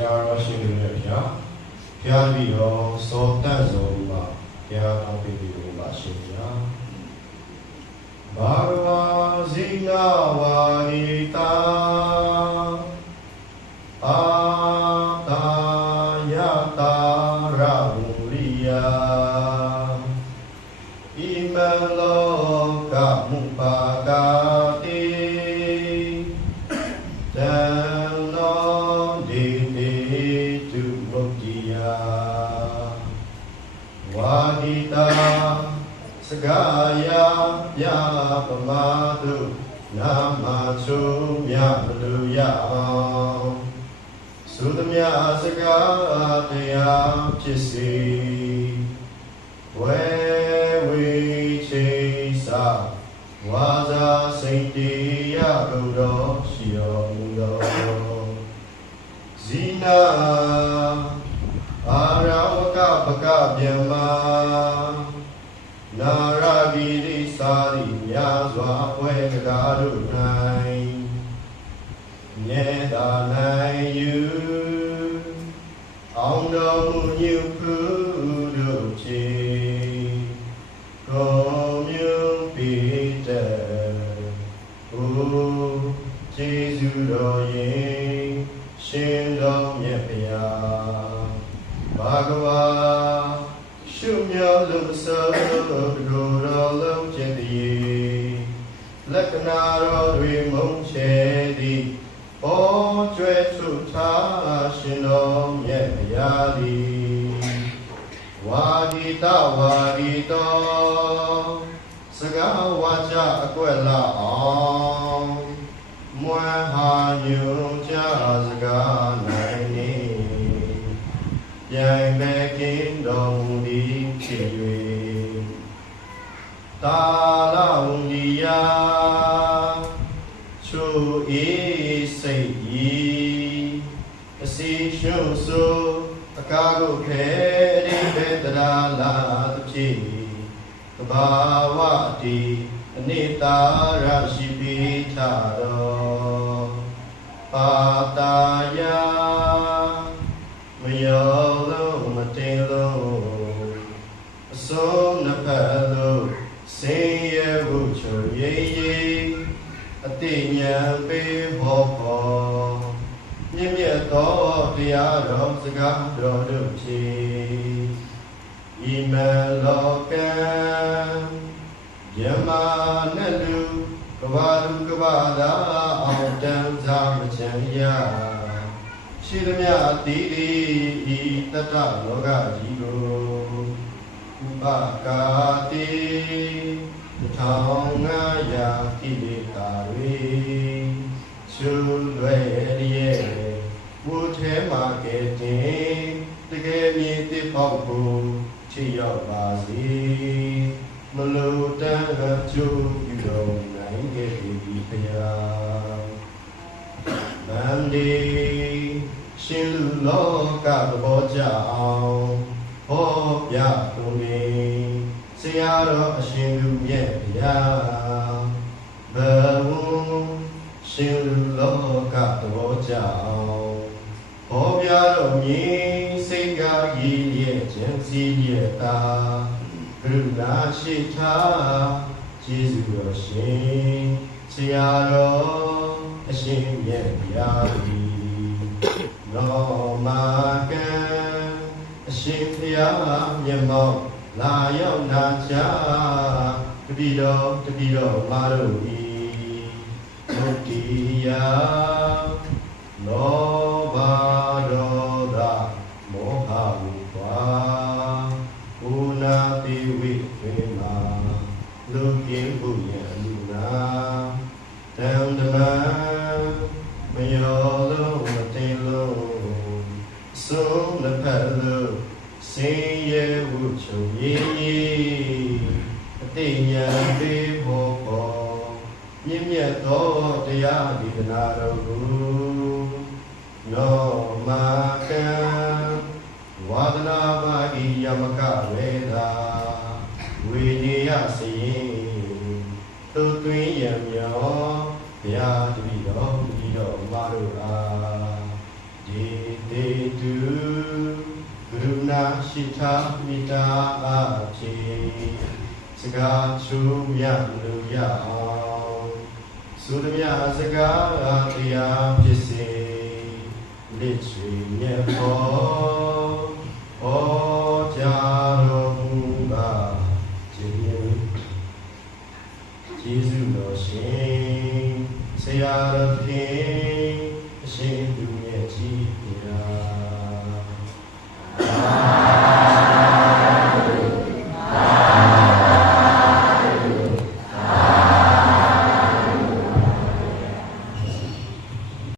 ရာတော်ရှင်တွေနဲ့ဗျာဘုရားတပည့်တော်စောတတ်စုံပါဘုရားတော်ပြည်ပြီးပါရှင်ဗျာဘာဝါဇိနာဝါဟိတာအာတာယတာရဝုရိယဣမလော တုမုတ်တိယဝါဒိတာစကာယယပမတုနာမချုံမြမလူယအောင်သုသမြစကားတရားဖြစ်စေဝေဝေချိသာဝါစာစိတ်တရားဘုရောရှိတော်မူသောဇိနာအာရ ဝကပကဗျမ္မာနာရဂိရိသာရိမြာစွာဝေကကားတို့၌မြဲတာနိုင်ယူအောင်တော်မူညုခုတို့ချေကိုမြူပိတဲ့ဘုကျေးဇူးတော် ရင်ရှင်တော်မြတ်ဗျာဘာဂဝါရှုမြောက်လို့သောကိုယ်တော်လုံးကျင့်တည်းလက္ခဏာတော်တွေမုံချဲသည်ပေါ်ကျွဲထုထားရှင်တော်မြတ်ဗျာသည်ဝါဒီတဝါဒီတောစကားဝါကြအကွက်လာအောင်မွမ်း ဟာညွန်ကြစကားနိုင်နေပြိုင်ပဲကင်းတော်မူသည်ဖြစ်၍တာလဝံဒီယာချိုအေးစိတ်ဤအစီရှုဆိုအကားကိုခဲရိဘေတရာလာသဖြင့်ကဘာဝတိအနိတာရရှိပိထတော် ပါတာယမယောလုံးမတင်လုံးအစုံနှစ်ဖက်လုံးစင်ရဟုချုပ်ရိပ်ရိပ်အတိညာပေးဟောပေါ်မြင့်မြတ်သောတရားတော်စကားတော်တို့ဖြင့်ဤမလောကံယမနလူကဘာလူကဘာသာအောင်တန်စား မချမ်းရရှိသမျှအတိတိဤတတ္တလောကကြီးကိုဥပကာတိထောင်ငါယာကိလေသာတွေချွလွယ်ရဲ့ဘုထဲမှာကဲတင်တကယ်မြင်တဲ့ပေါက်ကိုချစ်ရောက်ပါစေမလိုတမ်းအကျိုးပြုတော်နိုင်ခဲ့ပြီဖရာ ဗန္ဒီရှင်လူလောကသဘောကြအောင်ဟောပြကုန်နေဆရာတော်အရှင်လူမြတ်ဗျာဘဝရှင်လူလောကသဘောကြအောင်ဟောပြတော်မူစိတ်ကားရည်ရဲ့ခြင်းစီရဲ့တာကရုဏာရှိထားကျေးဇူးတော်ရှင်ဆရာတော်အ ရှင်မြတ်ဗျာနောမာကံအရှင်ဖျားမျက်မှောက်လာရောက်နာချတတိတော်တတိတော်မာတို့ဤမုတ်တိယလောဘဒေါသမောဟဝိပါဘုနာတိဝိဝေမာလူကင်းဘုယံလူနာတံဓမ္မ မယောလုံးမတင်လုံးဆုံးလက်ဖက်လို့စင်ရဲဝုချုံရည်ရည်အတိညာပေဟောပေါ်မြင့်မြတ်သောတရားဒေသနာတော်ကိုနောမာကံဝါဒနာပါဣယမကဝေဒာဝိနိယစရင်သူတွင်ယံမျောဘုရားတပည့်တော် တော်မူအားဒီနေသူကရုဏာရှိသာမေတ္တာအဖြစ်စကားချုံမြတ်လူရအောင်သုဒမြစကားတရားဖြစ်စေလက်ချွေမြတ်ဖို့ဩကြတော်မူပါခြင်းယေရှုတော်ရှင်ဆရာတော်ဖြင့်